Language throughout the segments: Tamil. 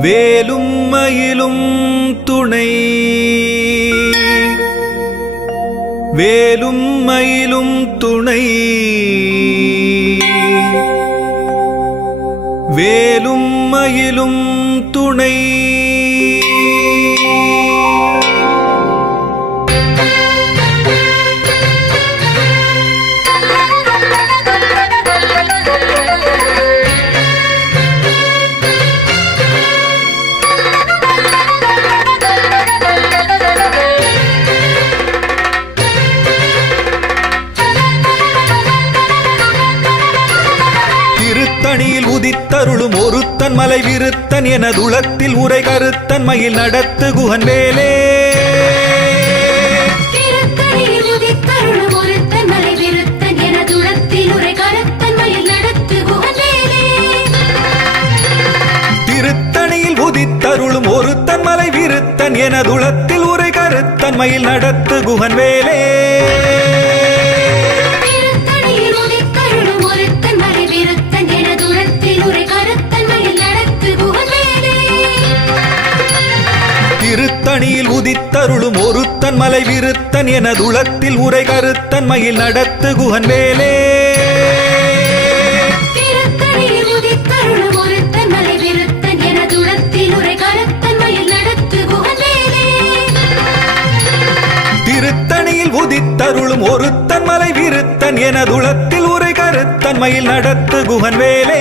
வேலும் மயிலும் துணை வேலும் மயிலும் துணை வேலும் மயிலும் துணை உதித்தருளும் ஒருத்தன் மலை விருத்தன் எனதுளத்தில் உரை கருத்தன் மயில் நடத்து குகன் வேலே திருத்தணியில் உதித்தருளும் ஒருத்தன் மலை விருத்தன் எனதுளத்தில் உரை கருத்தன் மயில் நடத்து குகன் வேலே திருத்தணியில் உதித்தருளும் ஒருத்தன் மலை விருத்தன் எனதுளத்தில் உரை கருத்தன் மயில் நடத்து குகன் வேலே திருத்தணியில் உதித்தருளும் ஒருத்தன் மலை விருத்தன் எனதுளத்தில் உரை கருத்தன் மயில் நடத்து குகன் வேலே திருத்தணியில் உதித்தருளும் ஒருத்தன் மலை விருத்தன் எனதுளத்தில் உரை கருத்தன் மயில் நடத்து குகன் வேலே திருத்தணியில் உதித்தருளும் ஒருத்தன் மலை விருத்தன் எனதுளத்தில் உரை கருத்தன் மயில் நடத்து குகன் வேலே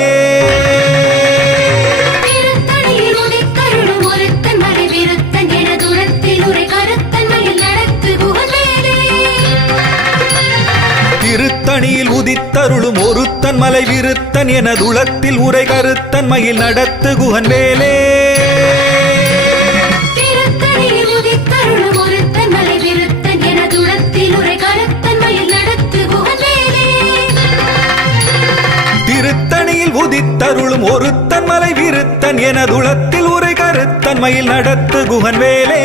திருத்தணியில் உதித்தருளும் ஒருத்தன் மலை விருத்தன் எனதுளத்தில் உரை கருத்தன் மயில் நடத்து குகன் வேலே திருத்தணியில் உதித்தருளும் ஒருத்தன் மலை விருத்தன் எனதுளத்தில் உரை கருத்தன் மயில் நடத்து குகன் வேலே திருத்தணியில் உதித்தருளும் ஒருத்தன் மலை விருத்தன் எனதுளத்தில் உரை கருத்தன் மயில் நடத்து குகன் வேலே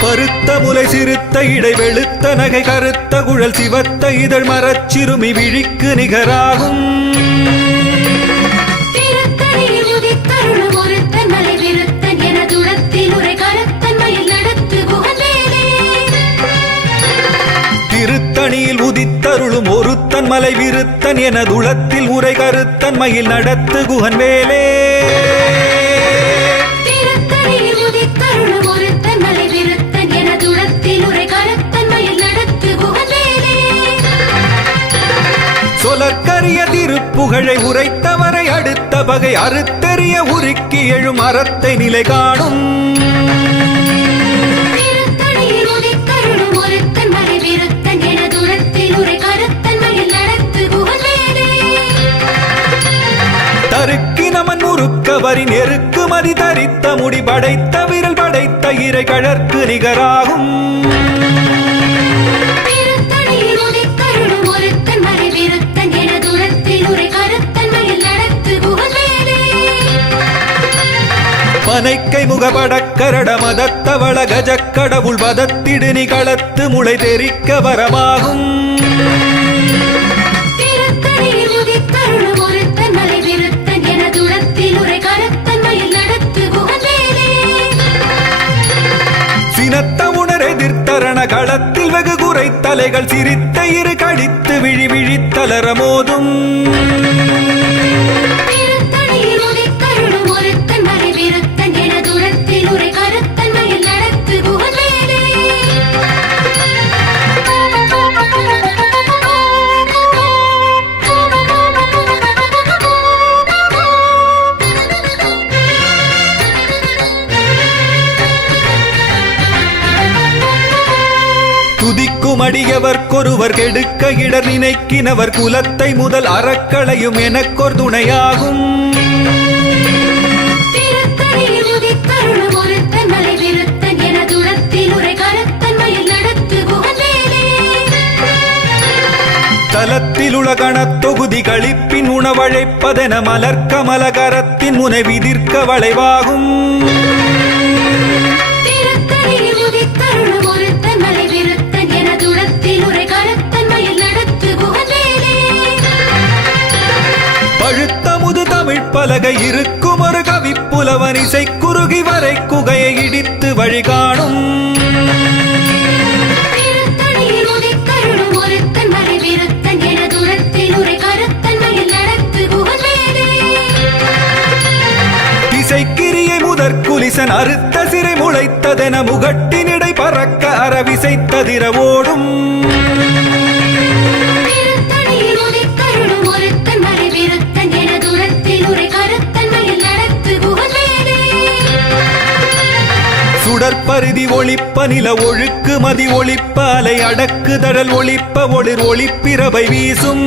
பருத்த முலை சிறுத்த இடை வெளுத்த நகை கருத்த குழல் சிவத்த இதழ் மரச்சிறுமி விழிக்கு நிகராகும் திருத்தணியில் உதித்தருளும் ஒருத்தன் மலை விருத்தன் எனதுளத்தில் உரை கருத்தன் மயில் நடத்து குகன் வேலே திருத்தணியில் உதித்தருளும் ஒருத்தன் மலை விருத்தன் எனதுளத்தில் உரை கருத்தன் மயில் நடத்து குகன் வேலே திருத்தணியில் உதித்தருளும் ஒருத்தன் மலை விருத்தன் எனதுளத்தில் உரை கருத்தன் மயில் நடத்து குகன் வேலே சொலற்கரிய திருப்புகழை உரைத்தவரை அடுத்த பகை அறுத்தெறிய உருக்கி எழும் அறத்தை நிலை காணும் திருத்தணியில் உதித்தருளும் ஒருத்தன் மலை விருத்தன் எனதுளத்தில் உரை கருத்தன் மயில் நடத்து குகன் வேலே தருக்கி நமன் முறுக்கவரி நெருக்கு மதி தரித்த முடி படைத்த விரல் படைத்த இறை கழற்கு நிகராகும் திருத்தணியில் உதித்தருளும் ஒருத்தன் மலை விருத்தன் எனதுளத்தில் உரை கருத்தன் மயில் நடத்து குகன் வேலே பனைக்கை முகபடக்கரட மதத்தவள கஜக்கடவுள் வதத்திடு நிகளத்து முளை தெரிக்க வரமாகும் திருத்தணியில் உதித்தருளும் ஒருத்தன் மலை விருத்தன் எனதுளத்தில் உரை கருத்தன் மயில் நடத்து குகன் வேலே சினத்த உணர் எதிர்த்தரண களத்தில் வெகு குறை தலைகள் சிரித்த இரு கடித்து விழி விழித்தலர மோதும் திருத்தணியில் உதித்தருளும் ஒருத்தன் மலை விருத்தன் எனதுளத்தில் உரை கருத்தன் மயில் நடத்து குகன் வேலே துதிக்கும் அடியவர்க்கொருவர் கெடுக்க இடர் நினைக்கினவர் குலத்தை முதல் அறக்களையும் எனக்கொரு துணையாகும் கணத் தொகுதி களிப்பின் உணவழைப்பதென மலர் கமலகரத்தின் முனை விதிர்க்க வளைவாகும் திருத்தணியில் உதித்தருளும் ஒருத்தன் மலை விருத்தன் எனதுளத்தில் உரை கருத்தன் மயில் நடத்து குகவேலே. பழுத்தமுது தமிழ் பலகை இருக்கும் ஒரு கவிப்புலவன் இசை குறுகி வரை குகையை இடித்து வழிகாணும் திருத்தணியில் உதித்தருளும் ஒருத்தன் மலை விருத்தன் எனதுளத்தில் உரை கருத்தன் மயில் நடத்து குகவேலே. திசைக்கிரியை முதற் குலிசன் அறுத்த சிறை முளைத்ததென முகட்டினிடை பறக்க அரவிசைத்ததிர ஓடும் திருத்தணியில் உதித்தருளும் ஒருத்தன் மலை விருத்தன் எனதுளத்தில் உரை கருத்தன் மயில் நடத்து குகவேலே. சுடற்பருதி ஒளிப்ப நில ஒழுக்கு மதி ஒளிப்ப அலை அடக்கு தடல் ஒளிப்ப ஒளிர் ஒளிப்பிரபை வீசும்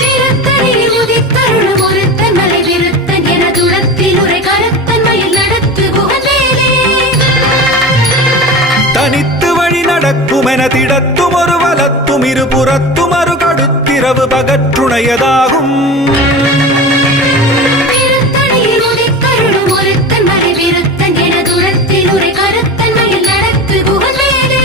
திருத்தணியில் உதித்தருளும் ஒருத்தன் மலை விருத்தன் எனதுளத்தில் உரை கருத்தன் மயில் நடத்து குகவேலே. தனித்து வழி நடக்குமென திடத்தும் ஒரு வலத்தும் இருபுறத்தும் அரு கடுத்திரவு பகற்றுணையதாகும் திருத்தணியில் உதித்தருளும் ஒருத்தன் மலை விருத்தன் எனதுளத்தில் உரை கருத்தன் மயில் நடத்து குகவேலே.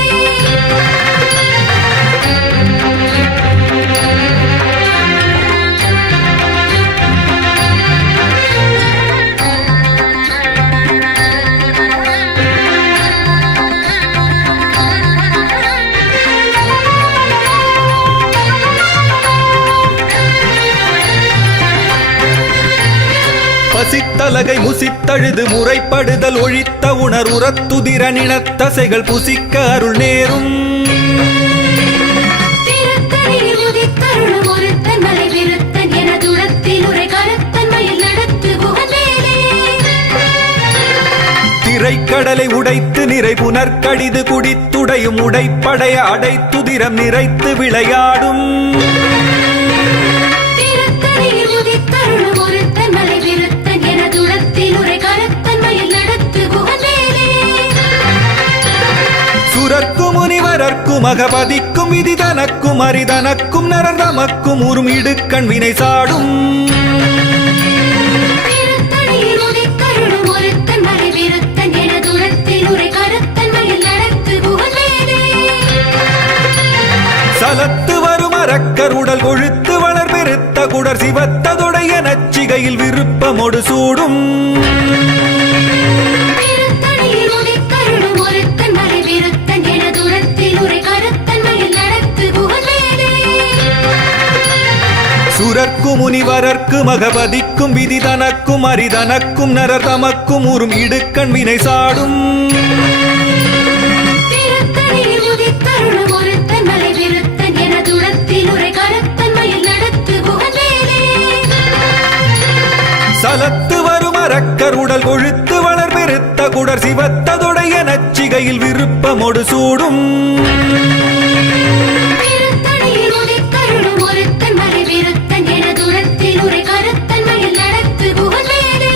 பசித்தலகை முசித்தழுது முறைப்படுதல் ஒழித்த உணர் உரத்துதிர நினத்தசைகள் புசிக்க அருள் நேரும் திருத்தணியில் உதித்தருளும் ஒருத்தன் மலை விருத்தன் எனதுளத்தில் உரை கருத்தன் மயில் நடத்து குகவேலே. திரைக்கடலை உடைத்து நிறை புனற்கடிது குடித்துடையும் உடைப்படைய அடைத்துதிரம் நிறைத்து விளையாடும் திருத்தணியில் உதித்தருளும் ஒருத்தன் மலை விருத்தன் எனதுளத்தில் உரை கருத்தன் மயில் நடத்து குகவேலே. சுரர்க்கும் முனிவரர்க்கும் அகபதிக்கும் விதி தனக்கும் அரிதனக்கும் நரர் தமக்கும் உறும் இடுக்கண் வினை சாடும் திருத்தணியில் உதித்தருளும் ஒருத்தன் மலை விருத்தன் எனதுளத்தில் உரை கருத்தன் மயில் நடத்து குகவேலே. சலத்து வரும் அரக்கர் உடல் கொழுத்து வளர் பெருத்த குடர் சிவத்ததுடைய நச்சிகையில் விருப்பமொடு சூடும் திருத்தணியில் உதித்தருளும் ஒருத்தன் மலை விருத்தன் எனதுளத்தில் உரை கருத்தன் மயில் நடத்து குகவேலே. சுரர்க்கும் முனிவரர்க்கும் அகபதிக்கும் விதி தனக்கும் அரிதனக்கும் நரர் தமக்கும் உறும் இடுக்கண் வினை சாடும் திருத்தணியில் உதித்தருளும் ஒருத்தன் மலை விருத்தன் எனதுளத்தில் உரை கருத்தன் மயில் நடத்து குகவேலே. சலத்து வரும் அரக்கர் உடல் கொழுத்து வளர் பெருத்த குடர் சிவத்ததுடைய நச்சிகையில் விருப்பமொடு சூடும் திருத்தணியில் உதித்தருளும் ஒருத்தன் மலை விருத்தன் எனதுளத்தில் உரை கருத்தன் மயில் நடத்து குகவேலே.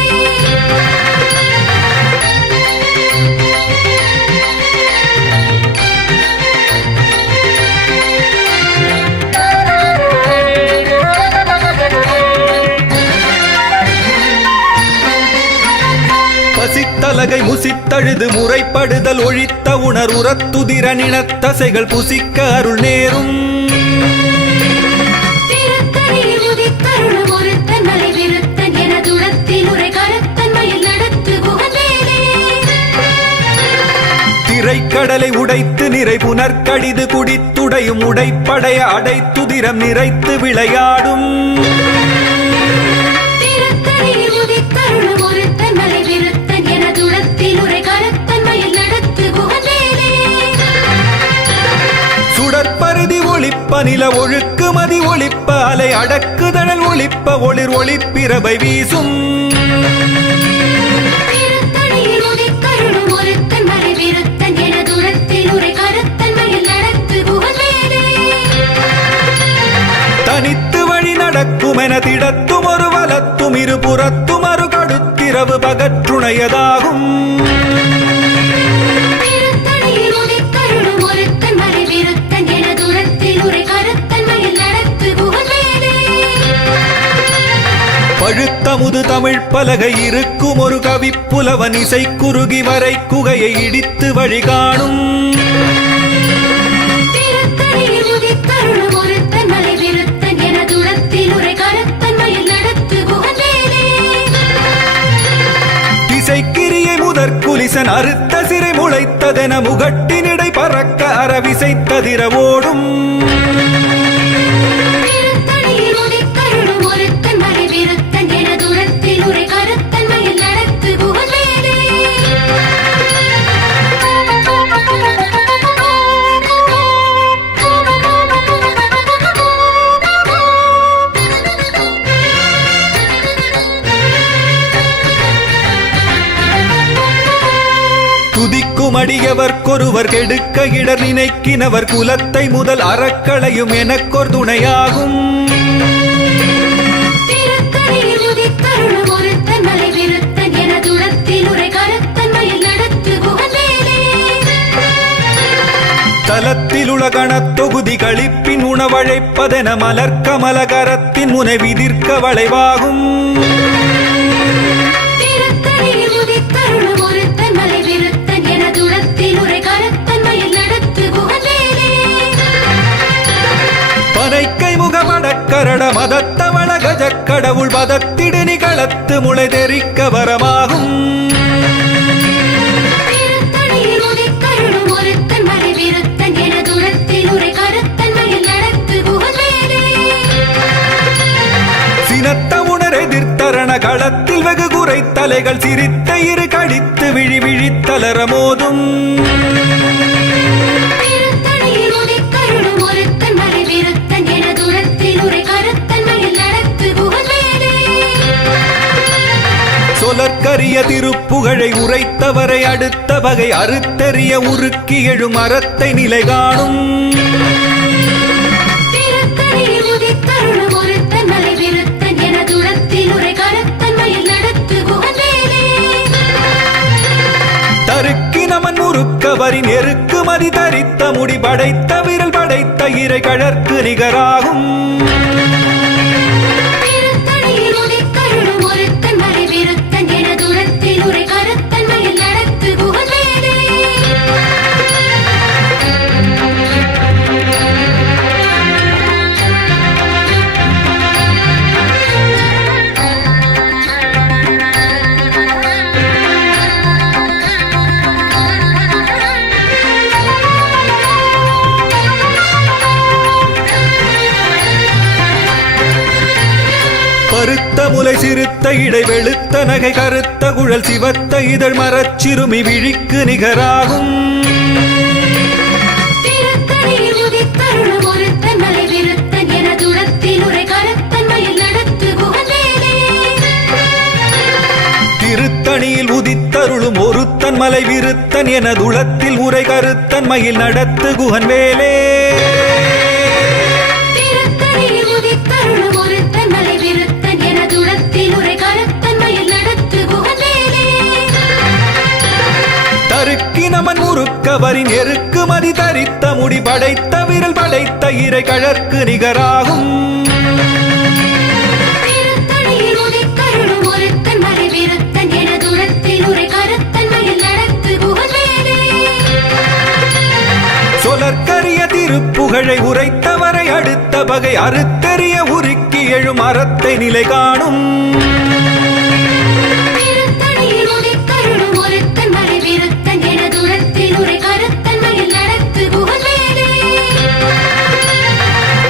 பசித்தலகை முசித்தழுது முறைப்படுதல் ஒழித்த உணர் உரத்துதிர நினத்தசைகள் புசிக்க அருள் நேரும் திருத்தணியில் உதித்தருளும் ஒருத்தன் மலை விருத்தன் எனதுளத்தில் உரை கருத்தன் மயில் நடத்து குகவேலே. திரைக்கடலை உடைத்து நிறை புனற்கடிது குடித்துடையும் உடைப்படைய அடைத்துதிரம் நிறைத்து விளையாடும் திருத்தணியில் உதித்தருளும் ஒருத்தன் மலை விருத்தன் எனதுளத்தில் உரை கருத்தன் மயில் நடத்து குகவேலே. சுடற்பருதி ஒளிப்ப நில ஒழுக்கு மதி ஒளிப்ப அலை அடக்குதழல் ஒளிப்ப ஒளிர் ஒளிப்பிரபை வீசும் திருத்தணியில் உதித்தருளும் ஒருத்தன் மலை விருத்தன் எனதுளத்தில் உரை கருத்தன் மயில் நடத்து குகவேலே. தனித்து வழி நடக்குமென திடத்தும் ஒரு வலத்தும் இருபுறத்தும் அரு கடுத்திரவு பகற்றுணையதாகும் திருத்தணியில் உதித்தருளும் ஒருத்தன் மலை விருத்தன் எனதுளத்தில் உரை கருத்தன் மயில் பழுத்தமுது தமிழ் பலகை இருக்கும் ஒரு கவிப்புலவன் இசை குறுகி வரை குகையை இடித்து வழிகாணும். திருத்தணியில் உதித்தருளும் ஒருத்தன் மலை விருத்தன் எனதுளத்தில் உரை கருத்தன் மயில் நடத்து குகந்தேனே. திசைக்கிரியை முதற்குலிசன் அறுத்த சிறை முளைத்ததென முகட்டினிடை பறக்க அரவிசைத்ததிர ஓடும். திருத்தணியில் உதித்தருளும் ஒருத்தன் மலை விருத்தன் எனதுளத்தில் உரை கருத்தன் மயில் நடத்து குகந்தேனே. துதிக்கும் அடியவர்க்கொருவர் கெடுக்க இடர் நினைக்கினவர் குலத்தை முதல் அறக்களையும் எனக்கொரு துணையாகும். திருத்தணியில் உதித்தருளும் ஒருத்தன் மலை விருத்தன் எனதுளத்தில் உரை கருத்தன் மயில் நடத்து குகந்தேனே. தலத்தில் உலகணத் தொகுதி களிப்பின் உணவழைப்பதென மலர்க்கமலகரத்தின் முனை விதிர்க்க வளைவாகும். திருத்தணியில் உதித்தருளும் ஒருத்தன் மலை விருத்தன் எனதுளத்தில் உரை கருத்தன் மயில் நடத்து குகந்தேனே. பனைக்கை முகமடக்கரட மதத்தவள கஜக்கடவுள் பதத்திடு நிகளத்து முளை தெரிக்க வரமாகும். திருத்தணியில் உதித்தருளும் ஒருத்தன் மலை விருத்தன் எனதுளத்தில் உரை கருத்தன் மயில் நடத்து குகந்தேனே. சினத்த உணரெதிர்த்தரண களத்தில் வெகு குறை தலைகள் சிரித்த இரு கடித்து விழி விழித்தலர மோதும். திருத்தணியில் உதித்தருளும் ஒருத்தன் மலை விருத்தன் எனதுளத்தில் உரை கருத்தன் மயில் நடத்து குகந்தேனே. சொலற்கரிய திருப்புகழை உரைத்தவரை அடுத்த வகை அறுத்தெறிய உருக்கி எழும் அறத்தை நிலை காணும். திருத்தணியில் உதித்தருளும் ஒருத்தன் மலை விருத்தன் எனதுளத்தில் உரை கருத்தன் மயில் நடத்து குகந்தேனே. தருக்கினமன் முறுக்கவரின் எருக்கு மதி தரித்த முடி படைத்த விரல் படைத்த இறை கழற்கு நிகராகும். திருத்தணியில் உதித்தருளும் ஒருத்தன் மலை விருத்தன் எனதுளத்தில் உரை கருத்தன் மயில் நடத்து குகந்தேனே. பருத்த முலை சிறுத்த இடை வெளுத்த நகை கருத்த குழல் சிவத்த இதழ் மரச்சிறுமி விழிக்கு நிகராகும். திருத்தணியில் உதித்தருளும் ஒருத்தன் மலை விருத்தன் எனதுளத்தில் உரை கருத்தன் மயில் நடத்து குகந்தேனே. திருத்தணியில் உதித்தருளும் ஒருத்தன் மலை விருத்தன் எனதுளத்தில் உரை கருத்தன் மயில் நடத்து குகன் வேலே. திருத்தணியில் உதித்தருளும் ஒருத்தன் மலை விருத்தன் எனதுளத்தில் உரை கருத்தன் மயில் நடத்து குகந்தேனே. தருக்கினமன் முறுக்கவரின் எருக்கு மதி தரித்த முடி படைத்த விரல் படைத்த இறை கழற்கு நிகராகும். திருத்தணியில் உதித்தருளும் ஒருத்தன் மலை விருத்தன் எனதுளத்தில் உரை கருத்தன் மயில் நடத்து குகந்தேனே. சொலற்கரிய திருப்புகழை உரைத்தவரை அடுத்த வகை அறுத்தெறிய உருக்கி எழும் அறத்தை நிலை காணும். திருத்தணியில் உதித்தருளும் ஒருத்தன் மலை விருத்தன் எனதுளத்தில் உரை கருத்தன் மயில் நடத்து குகந்தேனே.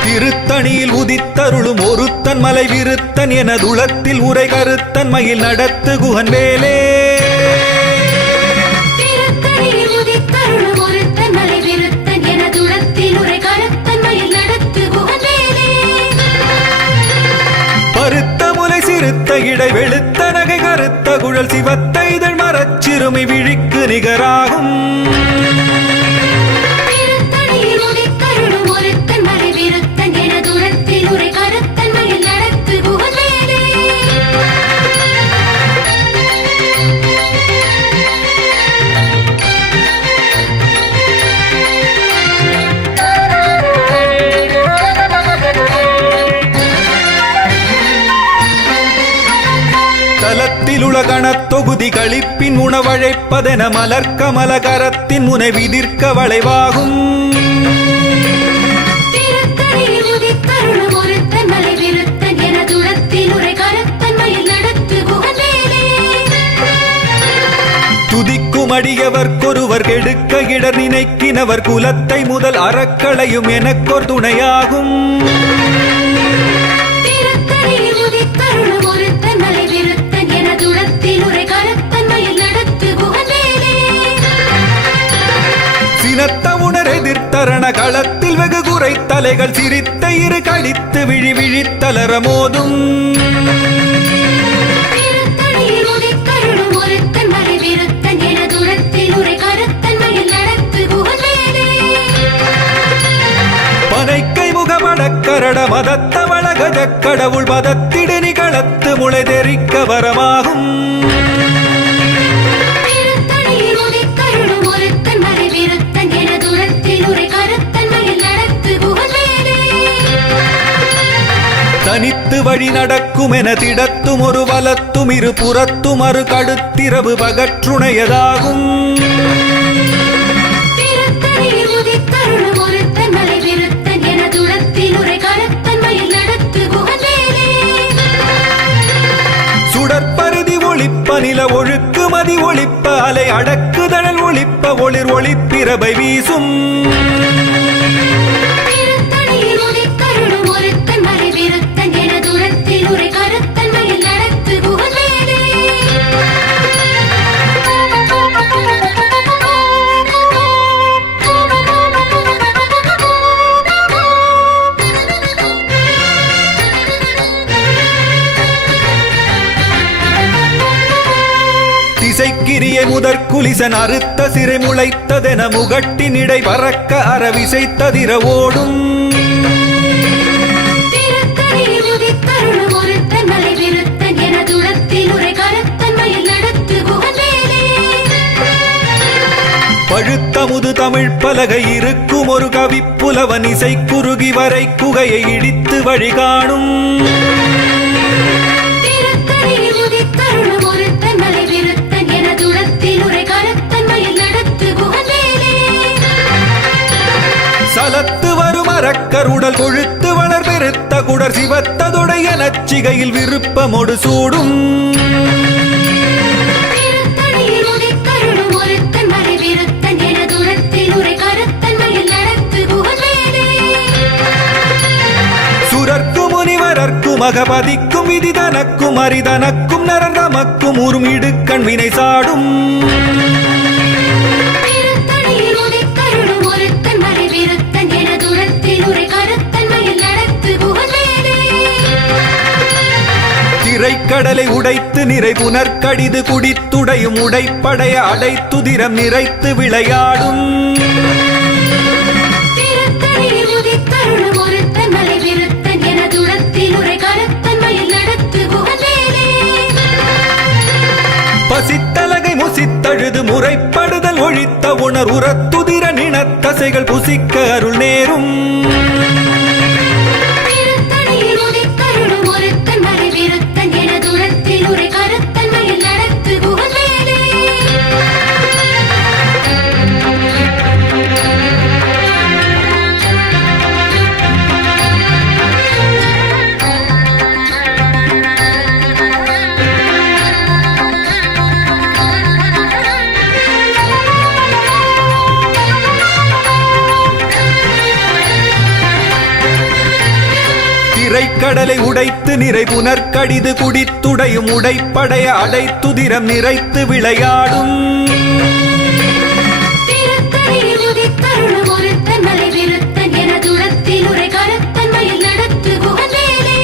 திருத்தணியில் உதித்தருளும் ஒருத்தன் மலை விருத்தன் எனதுளத்தில் உரை கருத்தன் மயில் நடத்து குகன் வேலே. திருத்தணியில் உதித்தருளும் ஒருத்தன் மலை விருத்தன் எனதுளத்தில் உரை கருத்தன் மயில் நடத்து குகந்தேனே. பருத்த முலை சிறுத்த இடை வெளுத்த நகை கருத்த குழல் சிவத்த இதழ் மரச்சிறுமி விழிக்கு நிகராகும். திருத்தணியில் உதித்தருளும் ஒருத்தன் மலை விருத்தன் எனதுளத்தில் உரை கருத்தன் மயில் நடத்து குகந்தேனே. தலத்தில் உலகணத் தொகுதி களிப்பின் உணவழைப்பதென மலர்கமல கரத்தின் முனை விதிர்க்க வளைவாகும் திருத்தணியில் உதித்தருளும் ஒருத்தன் மலை விருத்தன் என துளத்தில் உரை கரத்தன் மயில் நடத்து குகந்தேலே துதிக்கும் அடியவர்க்கொருவர் கெடுக்க இடர் நினைக்கினவர் குலத்தை முதல் அறக்களையும் எனக்கொரு துணையாகும் திருத்தணியில் உதித்தருளும் ஒருத்தன் மலை விருத்தன் என துளத்தில் உரை கரத்தன் மயில் நடத்து குகந்தேலே சினத்த உணர் எதிர்த்தரண களத்தில் வெகு குறை தலைகள் சிரித்த இரு கடித்து விழி விழித்தலர மோதும் திருத்தணியில் உதித்தருளும் ஒருத்தன் மலை விருத்தன் என துளத்தில் உரை கரத்தன் மயில் நடத்து குகந்தேலே பனைக்கை முகமடக்கரட மதத்தவள கஜக் கடவுள் மதத்திடு நிகளத்து முளை தெரிக்க வரமாகும் திருத்தணியில் உதித்தருளும் ஒருத்தன் மலை விருத்தன் என துளத்தில் உரை கரத்தன் மயில் நடத்து குகந்தேலே தனித்து வழி நடக்கும் என திடத்தும் ஒரு வலத்தும் இரு புறத்தும் அரு கடுத்திரவு பகற்றுணையதாகும் திருத்தணியில் உதித்தருளும் ஒருத்தன் மலை விருத்தன் என துளத்தில் உரை கரத்தன் மயில் நடத்து குகந்தேலே சுடற்பருதி ஒளிப்ப நில ஒழுக்கு மதி ஒளிப்ப அலை அடக்குதழல் ஒளிப்ப ஒளிர் ஒளிப்பிரபை வீசும் திருத்தணியில் உதித்தருளும் ஒருத்தன் மலை விருத்தன் என துளத்தில் உரை கரத்தன் மயில் நடத்து குகந்தேலே திசைக்கிரிய முதற்குலிசன் அறுத்த சிறை முளைத்ததென முகட்டினிடை பறக்க அறவிசைத்ததிர ஓடும் திருத்தணியில் உதித்தருளும் ஒருத்தன் மலை விருத்தன் என துளத்தில் உரை கரத்தன் மயில் நடத்து குகந்தேலே பழுத்தமுது தமிழ் பலகை இருக்கும் ஒரு கவிப்புலவன் இசை குறுகி வரை குகையை இடித்து வழிகாணும் திருத்தணியில் உதித்தருளும் ஒருத்தன் மலை விருத்தன் என துளத்தில் உரை கரத்தன் மயில் நடத்து குகந்தேலே சலத்து வரும் அரக்கருடல் கொழுத்து வளர் பெருத்த குடர் சிவத்ததுடைய நச்சிகையில் விருப்பமொடு சூடும் திருத்தணியில் உதித்தருளும் ஒருத்தன் மலை விருத்தன் என துளத்தில் உரை கரத்தன் மயில் நடத்து குகந்தேலே சுரர்க்கு முனிவரர்க்கு மகபதிக்கும் விதி தனக்கும் அரிதனக்கும் நரந்தமக்கும் உறும் இடுக்கண் வினை சாடும் திருத்தணியில் உதித்தருளும் ஒருத்தன் மலை விருத்தன் என துளத்தில் உரை கரத்தன் மயில் நடத்து குகந்தேலே திரைக்கடலை உடைத்து நிறை புனர்கடிது குடித்துடையும் உடைப்படைய அடைத்துதிரம் நிறைத்து விளையாடும் திருத்தணியில் உதித்தருளும் ஒருத்தன் மலை விருத்தன் என துளத்தில் உரை கரத்தன் மயில் நடத்து குகந்தேலே பசித்தலகை முசித்தழுது முறைப்படுதல் ஒழித்த உணர் உரத்துதிர நினத்தசைகள் புசிக்க அருள் நேரும் திருத்தணியில் உதித்தருளும் ஒருத்தன் மலை விருத்தன் என துளத்தில் உரை கரத்தன் மயில் நடத்து குகந்தேலே திரைக்கடலை உடைத்து நிறை புனர்கடிது குடித்துடையும் உடைப்படைய அடைத்துதிரம் நிறைத்து விளையாடும் திருத்தணியில் உதித்தருளும் ஒருத்தன் மலை விருத்தன் என துளத்தில் உரை கரத்தன் மயில் நடத்து குகந்தேலே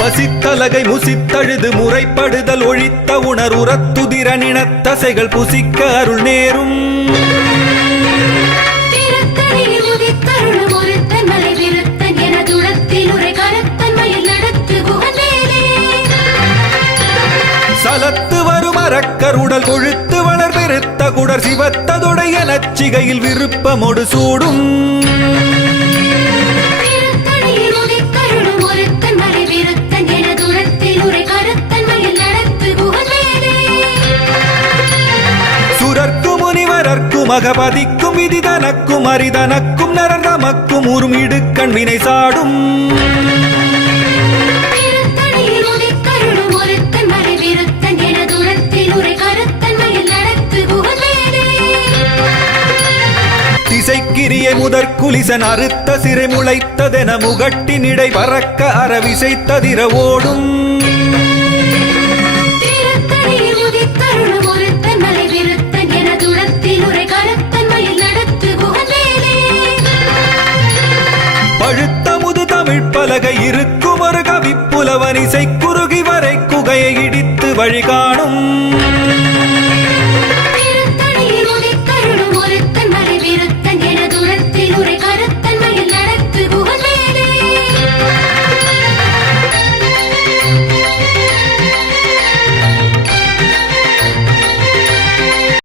பசித்தலகை முசித்தழுது முறைப்படுதல் ஒழித்த உணர் உரத்துதிர நினத்தசைகள் புசிக்க அருள் நேரும் திருத்தணியில் உதித்தருளும் ஒருத்தன் மலை விருத்தன் என துளத்தில் உரை கரத்தன் மயில் நடத்து குகந்தேலே சலத்து வரும் அரக்கருடல் கொழுத்து வளர் பெருத்த குடர் சிவத்ததுடைய நச்சிகையில் விருப்பமொடு சூடும் திருத்தணியில் உதித்தருளும் ஒருத்தன் மலை விருத்தன் என துளத்தில் உரை மகபதிக்கும் விதி தனக்கும் அரிதனக்கும் நரர் தமக்கும் உருமிடுக்கண் வினை சாடும் திருத்தணியில் உதித்தருளும் ஒருத்தன் மலை விருத்தன் எனதுளத்தில் உரை கருத்தன் மயில் நடத்து குகவேலே திசைக்கிரிய முதற்குலிசன் அறுத்த சிறை முளைத்ததென முகட்டினிடை பறக்க அறவிசைத்ததிர ஓடும் திருத்தணியில் உதித்தருளும் ஒருத்தன் மலை விருத்தன் எனதுளத்தில் உரை கருத்தன் மயில் நடத்து குகவேலே பழுத்த முது தமிழ் பலகை இருக்கும் ஒரு கவிப்புலவன் இசை குறுகி வரை குகையை இடித்து வழிகாண